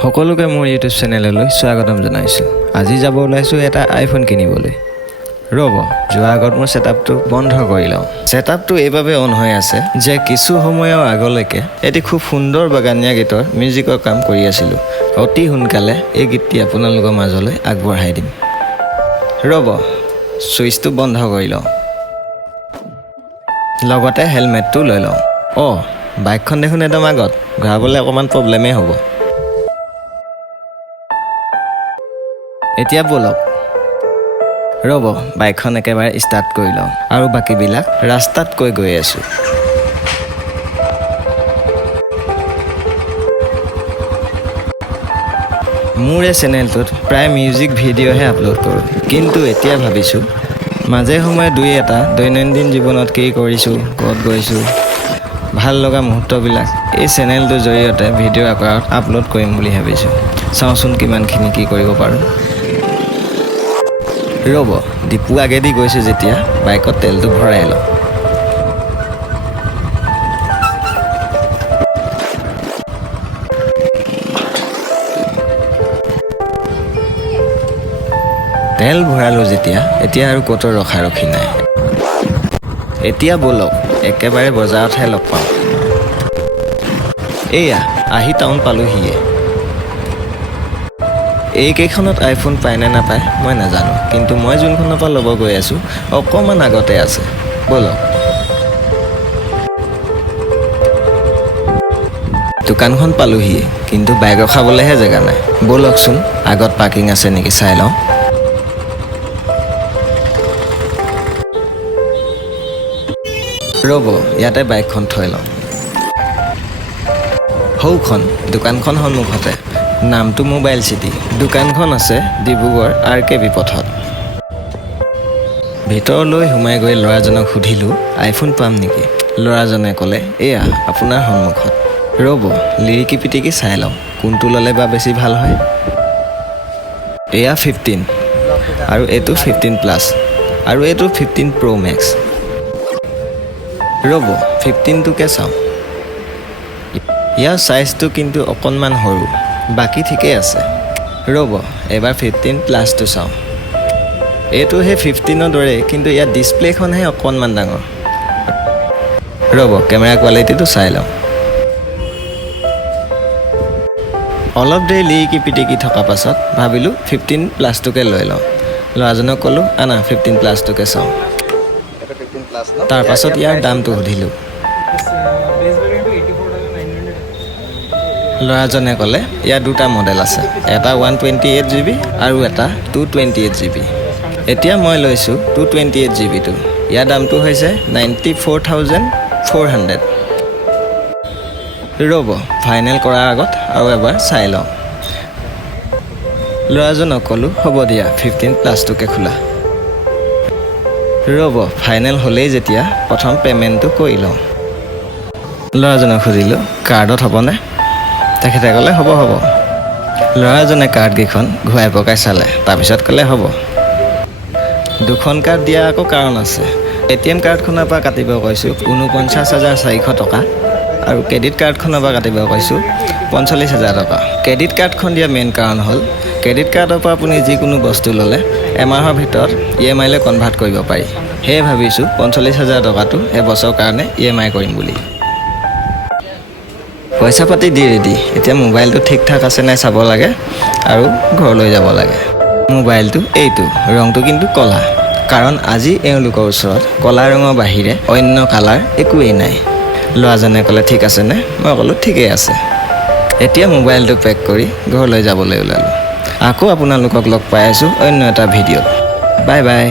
সকলোকে মোৰ ইউটিউব চেনেললৈ স্বাগতম জনাইছোঁ। আজি যাব ওলাইছোঁ এটা আইফোন কিনিবলৈ। ৰ'ব যোৱাৰ আগত মোৰ ছেটআপটো বন্ধ কৰি লওঁ। ছেটআপটো এইবাবে অন হৈ আছে যে কিছু সময়ৰ আগলৈকে এটি খুব সুন্দৰ বাগানীয়া গীতৰ মিউজিকৰ কাম কৰি আছিলোঁ। অতি সোনকালে এই গীতটি আপোনালোকৰ মাজলৈ আগবঢ়াই দিম। ৰ'ব ছুইচটো বন্ধ কৰি লওঁ। লগতে হেলমেটটো লৈ লওঁ। অঁ বাইকখন দেখোন একদম আগত। ঘূৰাবলৈ অকণমান প্ৰব্লেমেই হ'ব। এতিয়া ব'লক। ৰ'ব বাইকখন একেবাৰে ষ্টাৰ্ট কৰি লওঁ। আৰু বাকীবিলাক ৰাস্তাতকৈ গৈ আছোঁ। মোৰ এই চেনেলটোত প্ৰায় মিউজিক ভিডিঅ'হে আপলোড কৰোঁ। কিন্তু এতিয়া ভাবিছোঁ মাজে সময়ে দুই এটা দৈনন্দিন জীৱনত কি কৰিছোঁ ক'ত গৈছোঁ ভাল লগা মুহূৰ্তবিলাক এই চেনেলটোৰ জৰিয়তে ভিডিঅ' আকাৰত আপলোড কৰিম বুলি ভাবিছোঁ। চাওঁচোন কিমানখিনি কি কৰিব পাৰোঁ। ৰ'ব ডিপু আগেদি গৈছোঁ যেতিয়া, বাইকত তেলটো ভৰাই লওঁ তেল ভৰালোঁ যেতিয়া, এতিয়া আৰু ক'তো ৰখা ৰখি নাই। এতিয়া ব'লক, একেবাৰে বজাৰতহে লগ পাওঁ এয়া, আহি টাউন পালোহিয়ে। এইকেইখনত আইফোন পায় নে নাপায় মই নাজানো, কিন্তু মই যোনখনৰ পৰা ল'ব গৈ আছোঁ, অকণমান আগতে আছে। ব'লক দোকানখন পালোহিয়ে, কিন্তু বাইক ৰখাবলৈহে জেগা নাই। ব'লকচোন আগত পাৰ্কিং আছে নেকি চাই লওঁ। ৰ'ব, ইয়াতে বাইকখন থৈ লওঁ। সৌখন দোকানখন সন্মুখতে। নামটো মোবাইল চিটি দোকানখন আছে ডিব্ৰুগড় আৰ কে বি পথত। ভিতৰলৈ সোমাই গৈ ল'ৰাজনক সুধিলোঁ আইফোন পাম নেকি? ল'ৰাজনে ক'লে এয়া আপোনাৰ সন্মুখত। ৰ'ব লিৰিকি পিটিকি চাই লওঁ কোনটো ল'লে বা বেছি ভাল হয়? এয়া ফিফটিন আৰু এইটো ফিফটিন প্লাছ আৰু এইটো ফিফটিন প্ৰ' মেক্স ৰ'ব ফিফটিনটোকে চাওঁ ইয়াৰ ছাইজটো কিন্তু অকণমান সৰু। বাকী ঠিকেই আছে। ৰ'ব এবাৰ ফিফটিন প্লাছটো চাওঁ। এইটো সেই ফিফটিনৰ দৰেই কিন্তু ইয়াৰ ডিছপ্লেখনহে অকণমান ডাঙৰ। ৰ'ব কেমেৰা কোৱালিটিটো চাই লওঁ। অলপ দেৰি লিৰিকি পিটিকি থকা পাছত ভাবিলোঁ ফিফটিন প্লাছটোকে লৈ লওঁ। ল'ৰাজনক ক'লোঁ আনা ফিফটিন প্লাছটোকে চাওঁ। এটা ফিফটিন প্লাস না? তাৰ পাছত ইয়াৰ দামটো সুধিলোঁ। ল'ৰাজনে ক'লে, ইয়াৰ দুটা মডেল আছে, এটা one twenty eight G B আৰু এটা two twenty eight G B এতিয়া মই লৈছোঁ টু টুৱেণ্টি এইট জি বিটো ইয়াৰ দামটো হৈছে ninety four thousand four hundred ৰ'ব ফাইনেল কৰাৰ আগত আৰু এবাৰ চাই লওঁ। ল'ৰাজনক ক'লোঁ, হ'ব দিয়া ফিফটিন প্লাছটোকে খোলা। ৰ'ব ফাইনেল হ'লেই যেতিয়া প্ৰথম পে'মেণ্টটো কৰি লওঁ। ল'ৰাজনক সুধিলোঁ, কাৰ্ডত হ'বনে? তেখেতে ক'লে হ'ব হ'ব। ল'ৰাজনে কাৰ্ডকেইখন ঘূৰাই পকাই চালে তাৰপিছত ক'লে হ'ব। দুখন কাৰ্ড দিয়া আকৌ কাৰণ আছে। এ টি এম কাৰ্ডখনৰ পৰা কাটিব কৈছোঁ ঊনপঞ্চাছ হাজাৰ চাৰিশ টকা আৰু ক্ৰেডিট কাৰ্ডখনৰ পৰা কাটিব কৈছোঁ পঞ্চল্লিছ হাজাৰ টকা। ক্ৰেডিট কাৰ্ডখন দিয়া মেইন কাৰণ হ'ল ক্ৰেডিট কাৰ্ডৰ পৰা আপুনি যিকোনো বস্তু ল'লে এমাহৰ ভিতৰত ই এম আইলৈ কনভাৰ্ট কৰিব পাৰি। সেয়ে ভাবিছোঁ পঞ্চল্লিছ হাজাৰ টকাটো এবছৰৰ কাৰণে ই এম আই কৰিম বুলি। পইচা পাতি দি ৰেডি। এতিয়া মোবাইলটো ঠিক ঠাক আছে নাই চাব লাগে আৰু ঘৰলৈ যাব লাগে। মোবাইলটো এইটো ৰংটো কিন্তু ক'লা। কাৰণ আজি এওঁলোকৰ ওচৰত ক'লা ৰঙৰ বাহিৰে অন্য কালাৰ একোৱেই নাই। ল'ৰাজনে ক'লে ঠিক আছেনে মই ক'লোঁ ঠিকেই আছে। এতিয়া মোবাইলটো পেক কৰি ঘৰলৈ যাবলৈ ওলালোঁ। আকৌ আপোনালোকক লগ পাই আছোঁ অন্য এটা ভিডিঅ'ত। Bye bye.